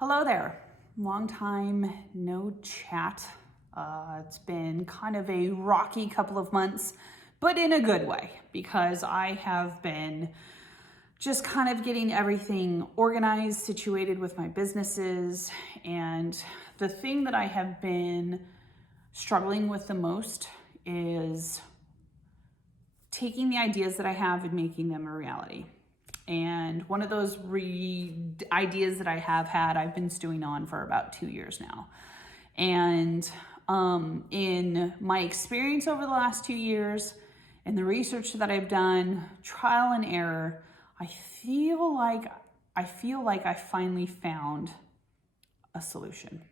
Hello there. Long time no chat. It's been kind of a rocky couple of months, but in a good way, because I have been just kind of getting everything organized, situated with my businesses. And the thing that I have been struggling with the most is taking the ideas that I have and making them a reality. And one of those ideas that I have had, I've been stewing on for about 2 years now. And in my experience over the last 2 years and the research that I've done, trial and error, I feel like I finally found a solution.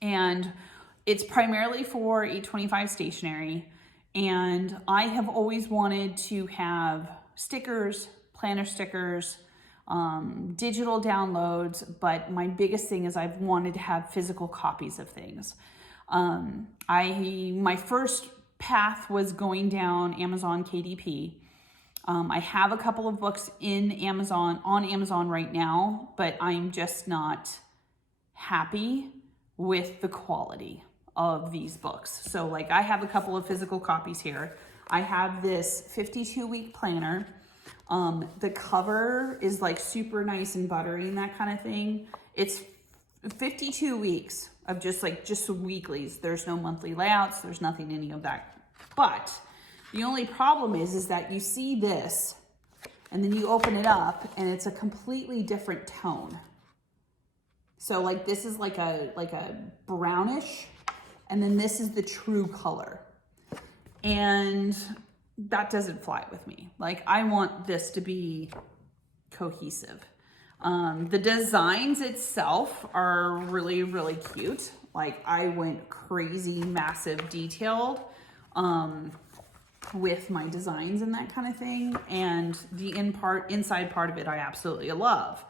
And it's primarily for 825 stationery. And I have always wanted to have stickers, planner stickers, digital downloads, but my biggest thing is I've wanted to have physical copies of things. My first path was going down Amazon KDP. I have a couple of books on Amazon right now, but I'm just not happy with the quality of these books. So like I have a couple of physical copies here. I have this 52-week planner. The cover is like super nice and buttery and that kind of thing. It's 52 weeks of just weeklies. There's no monthly layouts. There's nothing, any of that. But the only problem is that you see this and then you open it up and it's a completely different tone. So like this is like a brownish, and then this is the true color. And that doesn't fly with me. Like I want this to be cohesive. The designs itself are really, really cute. Like I went crazy, massive, detailed with my designs and that kind of thing. And the inside part of it, I absolutely love.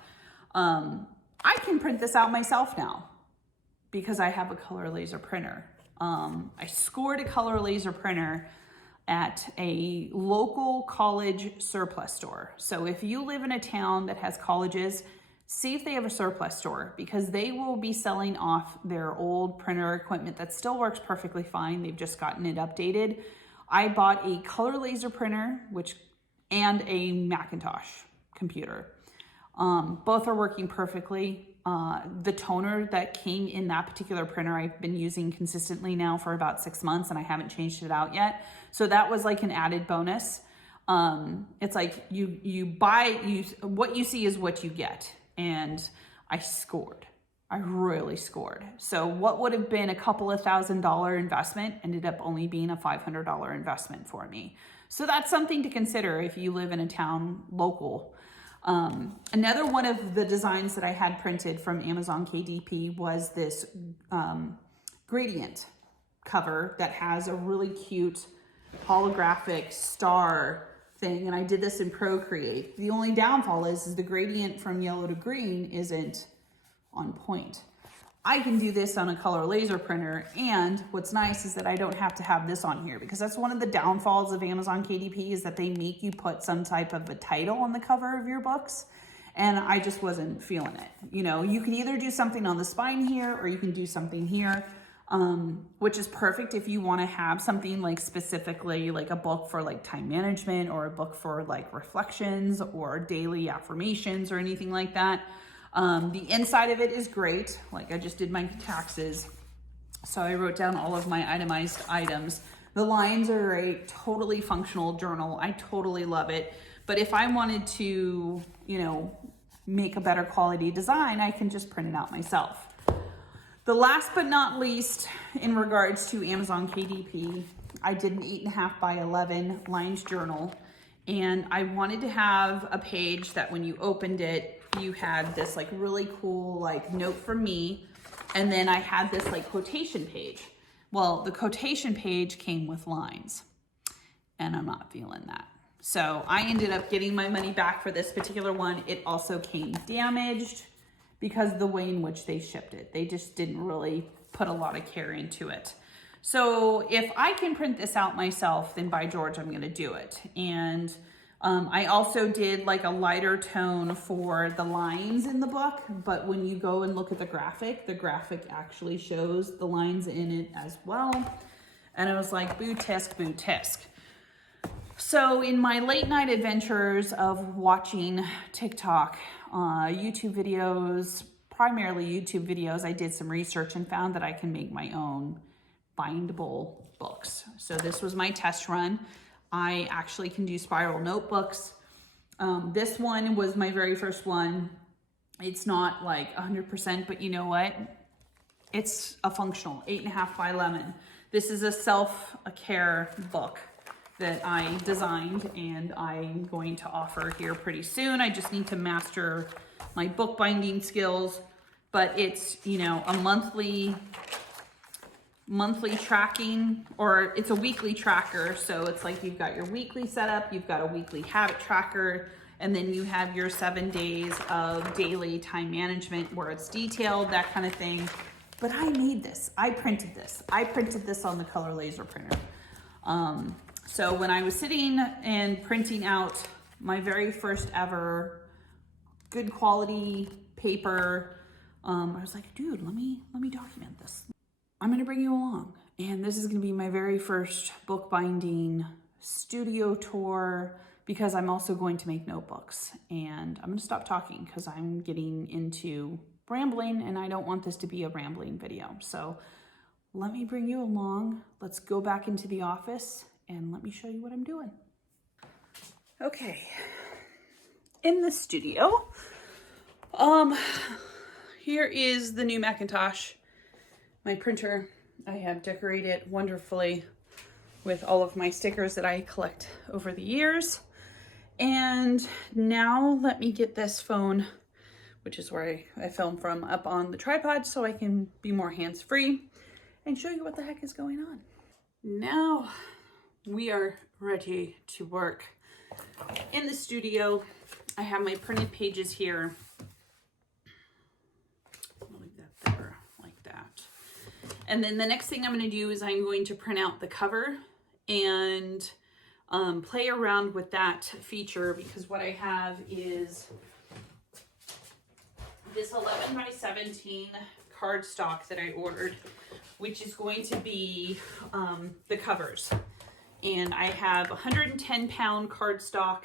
I can print this out myself now because I have a color laser printer. I scored a color laser printer at a local college surplus store. So if you live in a town that has colleges, see if they have a surplus store, because they will be selling off their old printer equipment that still works perfectly fine. They've just gotten it updated. I bought a color laser printer, and a Macintosh computer. Both are working perfectly. The toner that came in that particular printer, I've been using consistently now for about 6 months, and I haven't changed it out yet. So that was like an added bonus. It's like what you see is what you get. And I scored. I really scored. So what would have been a couple of $1,000 investment ended up only being a $500 investment for me. So that's something to consider if you live in a town local. Another one of the designs that I had printed from Amazon KDP was this gradient cover that has a really cute holographic star thing. And I did this in Procreate. The only downfall is the gradient from yellow to green isn't on point. I can do this on a color laser printer, and what's nice is that I don't have to have this on here, because that's one of the downfalls of Amazon KDP is that they make you put some type of a title on the cover of your books, and I just wasn't feeling it. You know, you can either do something on the spine here or you can do something here, which is perfect if you want to have something like specifically like a book for like time management, or a book for like reflections or daily affirmations or anything like that. The inside of it is great. Like I just did my taxes, so I wrote down all of my itemized items. The lines are a totally functional journal. I totally love it. But if I wanted to, make a better quality design, I can just print it out myself. The last but not least, in regards to Amazon KDP, I did an 8.5 by 11 lined journal. And I wanted to have a page that when you opened it, you had this like really cool like note from me. And then I had this like quotation page. Well, the quotation page came with lines, and I'm not feeling that. So I ended up getting my money back for this particular one. It also came damaged because of the way in which they shipped it. They just didn't really put a lot of care into it. So if I can print this out myself, then by George, I'm gonna do it. And I also did like a lighter tone for the lines in the book, but when you go and look at the graphic actually shows the lines in it as well. And I was like, boo tisk, boo tisk. So in my late night adventures of watching TikTok, YouTube videos, primarily YouTube videos, I did some research and found that I can make my own bindable books. So this was my test run. I actually can do spiral notebooks. This one was my very first one. It's not like 100%, but you know what? It's a functional 8.5 by 11. This is a self-care book that I designed and I'm going to offer here pretty soon. I just need to master my bookbinding skills, but it's, you know, a monthly tracking, or it's a weekly tracker. So it's like you've got your weekly setup, you've got a weekly habit tracker, and then you have your 7 days of daily time management where it's detailed, that kind of thing. But I made this. I printed this. I printed this on the color laser printer. So when I was sitting and printing out my very first ever good quality paper, I was like, dude, let me document this. I'm gonna bring you along. And this is gonna be my very first bookbinding studio tour, because I'm also going to make notebooks. And I'm gonna stop talking because I'm getting into rambling and I don't want this to be a rambling video. So let me bring you along. Let's go back into the office and let me show you what I'm doing. Okay, in the studio, here is the new Macintosh, my printer. I have decorated wonderfully with all of my stickers that I collect over the years. And now let me get this phone, which is where I film from, up on the tripod so I can be more hands-free and show you what the heck is going on. Now we are ready to work. In the studio, I have my printed pages here. I'll leave that there like that. And then the next thing I'm going to do is I'm going to print out the cover and play around with that feature, because what I have is this 11 by 17 cardstock that I ordered, which is going to be the covers. And I have 110 pound cardstock.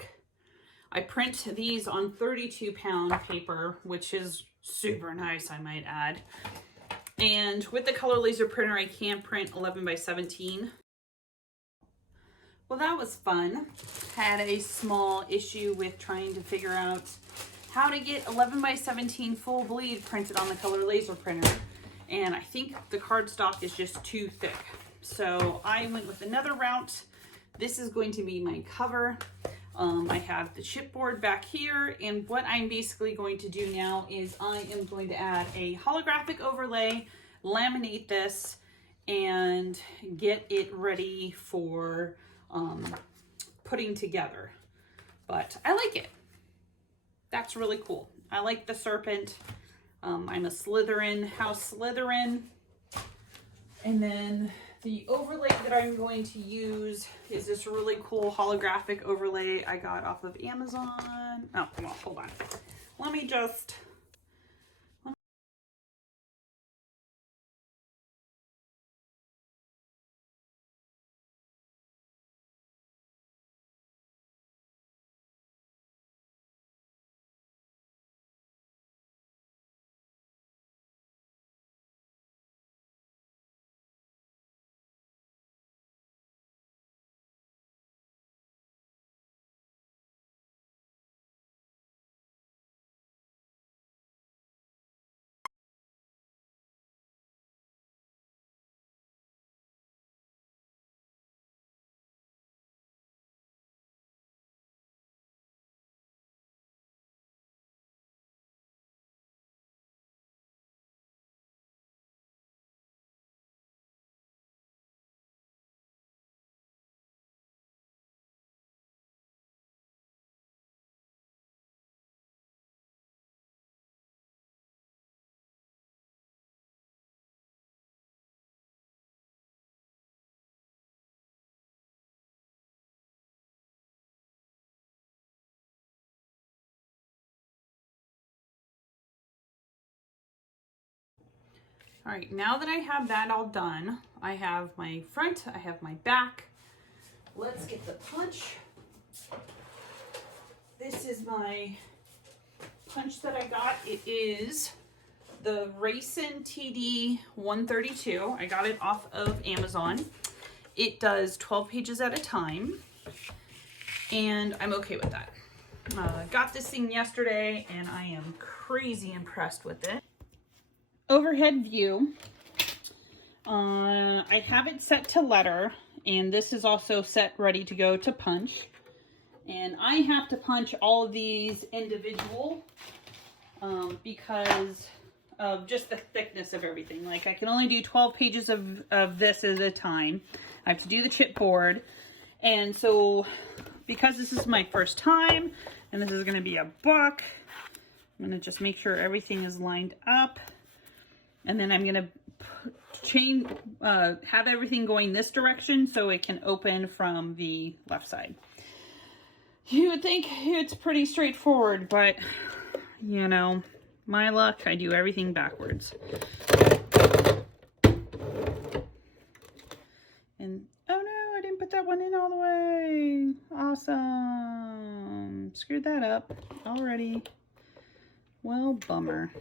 I print these on 32 pound paper, which is super nice, I might add. And with the color laser printer, I can print 11 by 17. Well, that was fun. Had a small issue with trying to figure out how to get 11 by 17 full bleed printed on the color laser printer. And I think the cardstock is just too thick. So I went with another route. This is going to be my cover. I have the chipboard back here, and what I'm basically going to do now is I am going to add a holographic overlay, laminate this, and get it ready for putting together. But I like it. That's really cool. I like the serpent. I'm a Slytherin, House Slytherin. And then the overlay that I'm going to use is this really cool holographic overlay I got off of Amazon. Oh, well, hold on. Let me just All right, now that I have that all done, I have my front, I have my back. Let's get the punch. This is my punch that I got. It is the Racing TD 132. I got it off of Amazon. It does 12 pages at a time, and I'm okay with that. Got this thing yesterday, and I am crazy impressed with it. Overhead view. I have it set to letter, and this is also set ready to go to punch. And I have to punch all of these individual because of just the thickness of everything. Like, I can only do 12 pages of this at a time. I have to do the chipboard. And so, because this is my first time, and this is going to be a book, I'm going to just make sure everything is lined up. And then I'm going to have everything going this direction so it can open from the left side. You would think it's pretty straightforward, but you know, my luck, I do everything backwards. And oh no, I didn't put that one in all the way. Awesome. Screwed that up already. Well, bummer.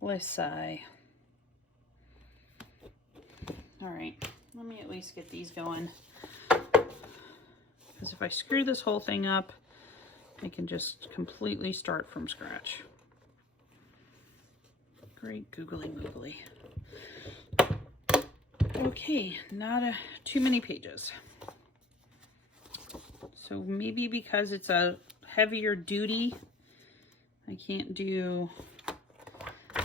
Let's sigh. All right, let me at least get these going. Because if I screw this whole thing up, I can just completely start from scratch. Great googly moogly. Okay, not too many pages. So maybe because it's a heavier duty, I can't do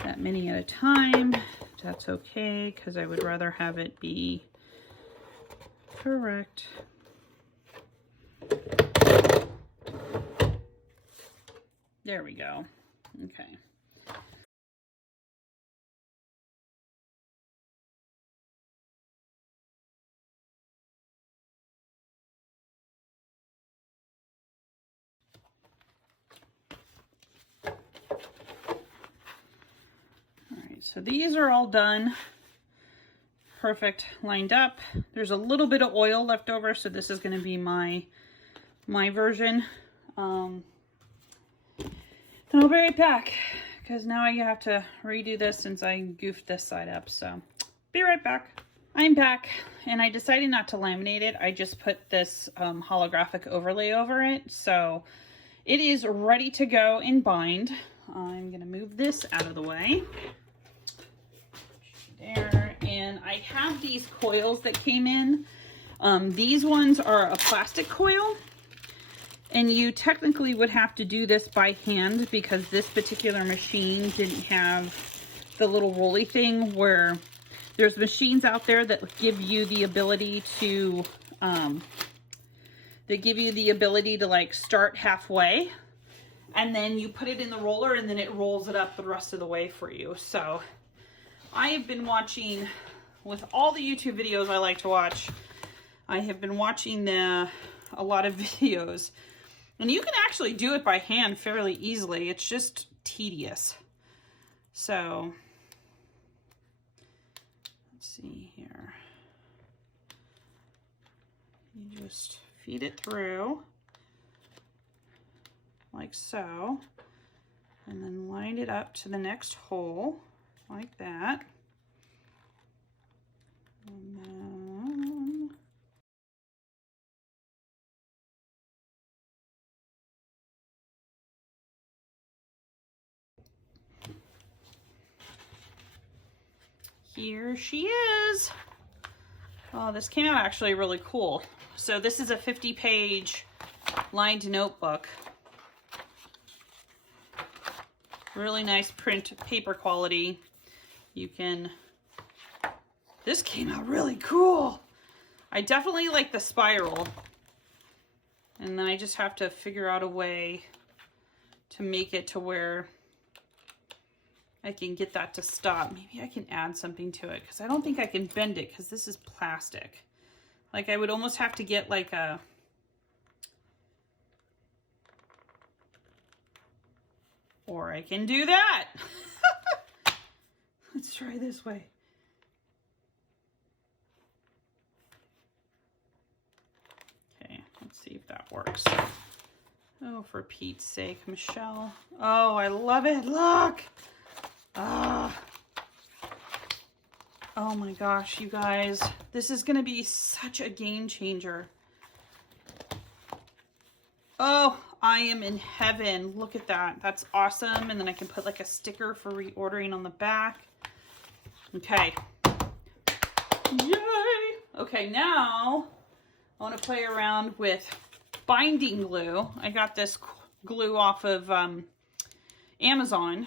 that many at a time. That's okay, because I would rather have it be correct. There we go. Okay. So these are all done. Perfect, lined up. There's a little bit of oil left over, so this is going to be my version. And I'll be right back, because now I have to redo this since I goofed this side up. So be right back. I'm back, and I decided not to laminate it. I just put this holographic overlay over it. So it is ready to go and bind. I'm going to move this out of the way. There, and I have these coils that came in. These ones are a plastic coil, and you technically would have to do this by hand because this particular machine didn't have the little rolly thing, where there's machines out there that give you the ability to like start halfway, and then you put it in the roller and then it rolls it up the rest of the way for you. So I have been watching, with all the YouTube videos I like to watch, I have been watching a lot of videos. And you can actually do it by hand fairly easily. It's just tedious. So, let's see here. You just feed it through, like so. And then line it up to the next hole. Like that. And then here she is. Oh, this came out actually really cool. So this is a 50-page lined notebook. Really nice print paper quality. You can, this came out really cool. I definitely like the spiral. And then I just have to figure out a way to make it to where I can get that to stop. Maybe I can add something to it, because I don't think I can bend it because this is plastic. Like, I would almost have to get like a Or I can do that. Let's try this way. Okay, let's see if that works. Oh, for Pete's sake, Michelle. Oh, I love it. Look. Ah. Oh my gosh, you guys. This is going to be such a game changer. Oh, I am in heaven. Look at that. That's awesome. And then I can put like a sticker for reordering on the back. Okay. Yay. Okay, now I want to play around with binding glue. I got this glue off of Amazon,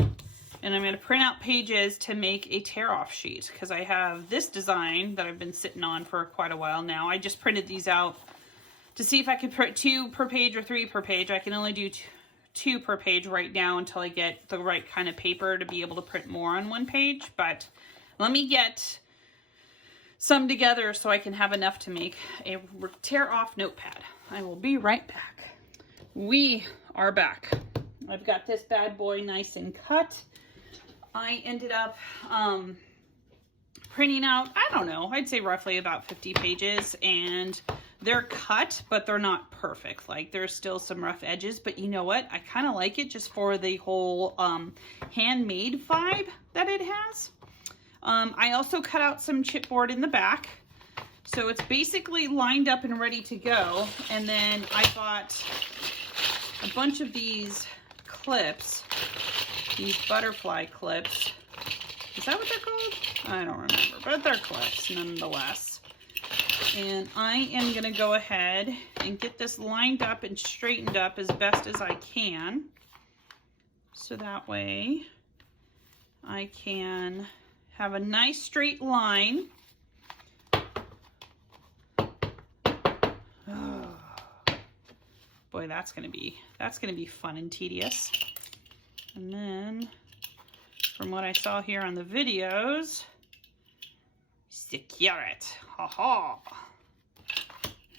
and I'm going to print out pages to make a tear-off sheet because I have this design that I've been sitting on for quite a while now. I just printed these out to see if I could print 2 per page or 3 per page. I can only do 2 per page right now until I get the right kind of paper to be able to print more on one page, but let me get some together so I can have enough to make a tear-off notepad. I will be right back. We are back. I've got this bad boy nice and cut. I ended up printing out, I don't know, I'd say roughly about 50 pages, and they're cut, but they're not perfect. Like, there's still some rough edges, but you know what? I kind of like it just for the whole handmade vibe that it has. I also cut out some chipboard in the back. So it's basically lined up and ready to go. And then I bought a bunch of these clips, these butterfly clips. Is that what they're called? I don't remember, but they're clips nonetheless. And I am going to go ahead and get this lined up and straightened up as best as I can. So that way I can have a nice straight line. Oh, boy, that's gonna be fun and tedious. And then, from what I saw here on the videos, secure it. Ha ha.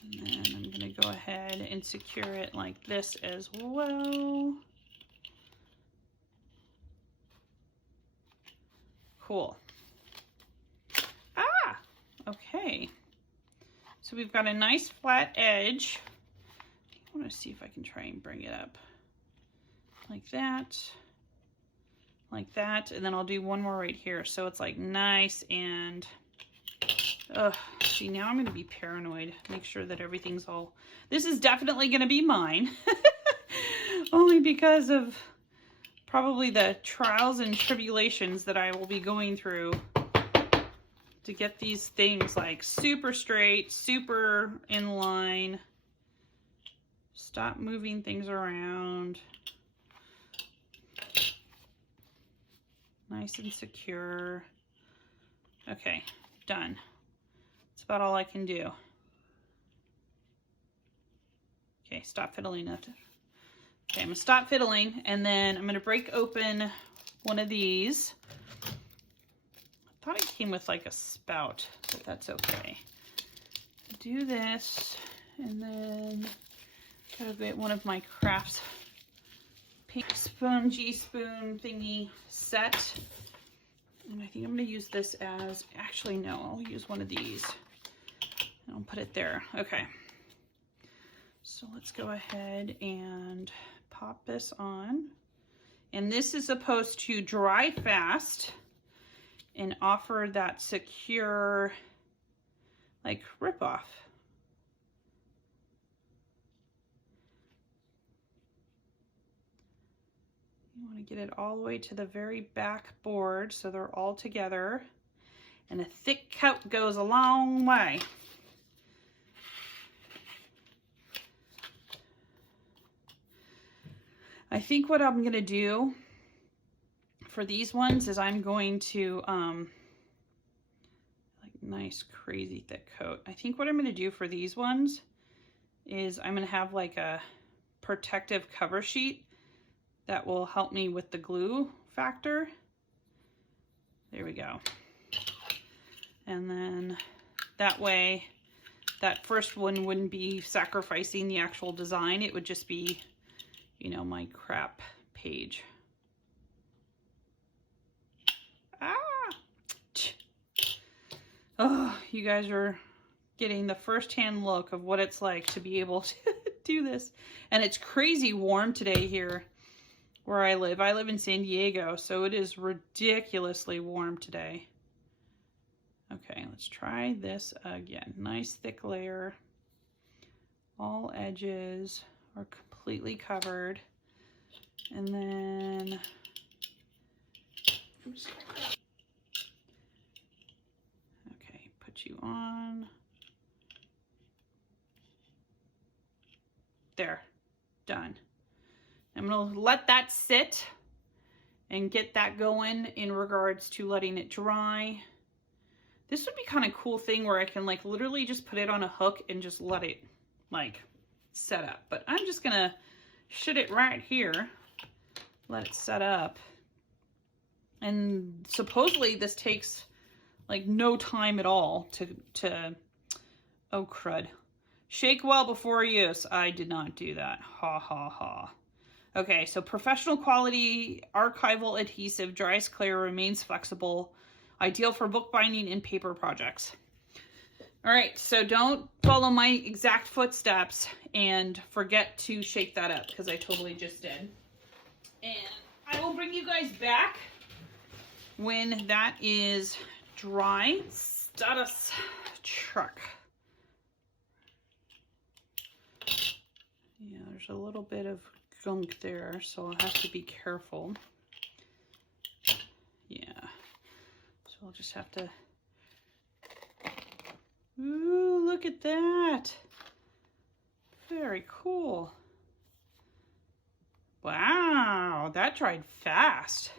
And then I'm gonna go ahead and secure it like this as well. Cool. Ah, okay. So we've got a nice flat edge. I want to see if I can try and bring it up like that, and then I'll do one more right here. So it's like nice and, see, now I'm going to be paranoid. Make sure that everything's all, this is definitely going to be mine. Only because of probably the trials and tribulations that I will be going through to get these things like super straight, super in line. Stop moving things around. Nice and secure. Okay, done. That's about all I can do. Okay, stop fiddling. Okay, I'm gonna stop fiddling, and then I'm gonna break open one of these. I thought it came with like a spout, but that's okay. Do this, and then gotta get one of my crafts pink spongy spoon thingy set. And I think I'm gonna use this as, actually no, I'll use one of these. And I'll put it there. Okay. So let's go ahead and pop this on. And this is supposed to dry fast and offer that secure, like, rip off. You want to get it all the way to the very back board so they're all together. And a thick coat goes a long way. I think what I'm going to do for these ones is I'm going to, like, nice crazy thick coat. I think what I'm going to do for these ones is I'm going to have like a protective cover sheet that will help me with the glue factor. There we go. And then that way, that first one wouldn't be sacrificing the actual design. It would just be, you know, my crap page. Oh, you guys are getting the first-hand look of what it's like to be able to do this. And it's crazy warm today here where I live. I live in San Diego, so it is ridiculously warm today. Okay, let's try this again. Nice thick layer. All edges are completely covered. And then, oops. Okay, put you on. There, done. I'm gonna let that sit and get that going in regards to letting it dry. This would be kind of cool thing where I can like literally just put it on a hook and just let it like set up. But I'm just gonna shit it right here, let it set up. And supposedly this takes like no time at all to oh crud. Shake well before use. I did not do that. Ha ha ha. Okay, so professional quality archival adhesive, dries clear, remains flexible, ideal for bookbinding and paper projects. All right, so don't follow my exact footsteps and forget to shake that up because I totally just did. And I will bring you guys back when that is dry. Status truck. Yeah, there's a little bit of gunk there, so I'll have to be careful. Yeah, so I'll just have to. Ooh, look at that. Very cool. Wow, that dried fast.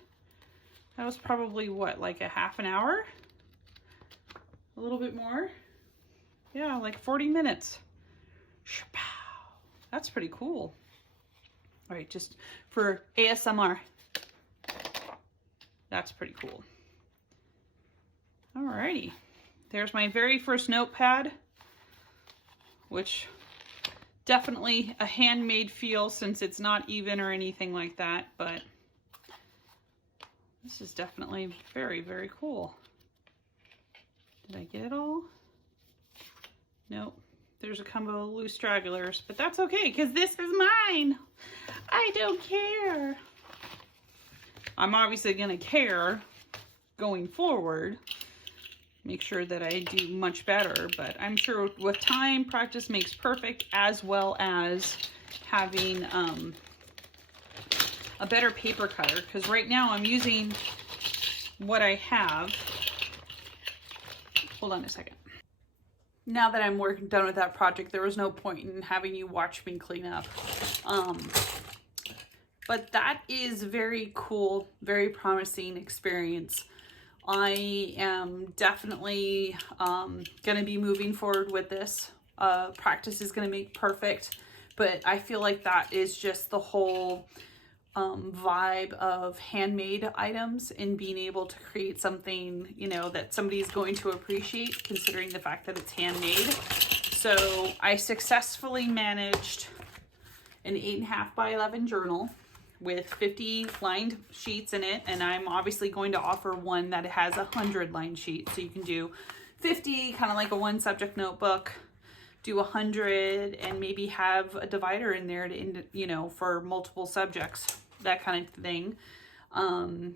That was probably what, like a half an hour? A little bit more? Yeah, like 40 minutes. That's pretty cool. All right, just for ASMR. That's pretty cool. All righty. There's my very first notepad, which definitely a handmade feel since it's not even or anything like that, but this is definitely very, very cool. Did I get it all? Nope. There's a combo of loose stragglers, but that's okay because this is mine. I don't care. I'm obviously going to care going forward. Make sure that I do much better, but I'm sure with time, practice makes perfect, as well as having a better paper cutter, because right now I'm using what I have. Hold on a second. Now that I'm done with that project, there was no point in having you watch me clean up. But that is very cool, very promising experience. I am definitely going to be moving forward with this. Practice is going to make perfect, but I feel like that is just the whole vibe of handmade items and being able to create something, you know, that somebody's going to appreciate, considering the fact that it's handmade. So I successfully managed an 8.5 by 11 journal with 50 lined sheets in it, and I'm obviously going to offer one that has 100 lined sheets, so you can do 50, kind of like a one subject notebook, do 100, and maybe have a divider in there to, you know, for multiple subjects, that kind of thing. And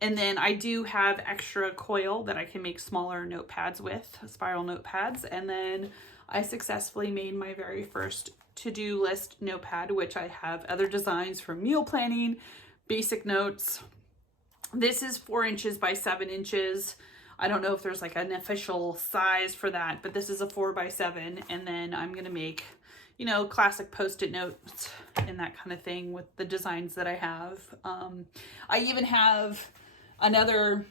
then I do have extra coil that I can make smaller notepads with, spiral notepads. And then I successfully made my very first to-do list notepad, which I have other designs for meal planning, basic notes. This is 4 inches by 7 inches. I don't know if there's like an official size for that, but this is a 4 by 7. And then I'm going to make, you know, classic post-it notes and that kind of thing with the designs that I have. I even have another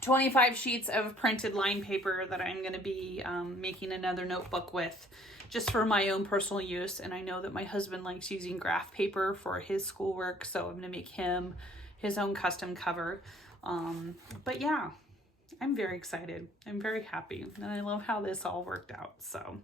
25 sheets of printed line paper that I'm going to be making another notebook with, just for my own personal use. And I know that my husband likes using graph paper for his schoolwork, so I'm going to make him his own custom cover. But yeah, I'm very excited. I'm very happy, and I love how this all worked out. So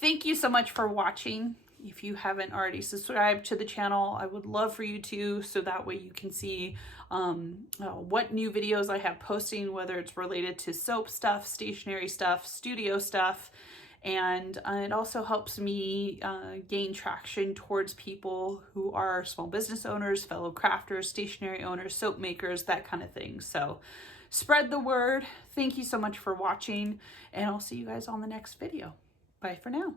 thank you so much for watching. If you haven't already subscribed to the channel, I would love for you to, so that way you can see what new videos I have posting, whether it's related to soap stuff, stationery stuff, studio stuff, and it also helps me gain traction towards people who are small business owners, fellow crafters, stationery owners, soap makers, that kind of thing. So spread the word. Thank you so much for watching, and I'll see you guys on the next video. Bye for now.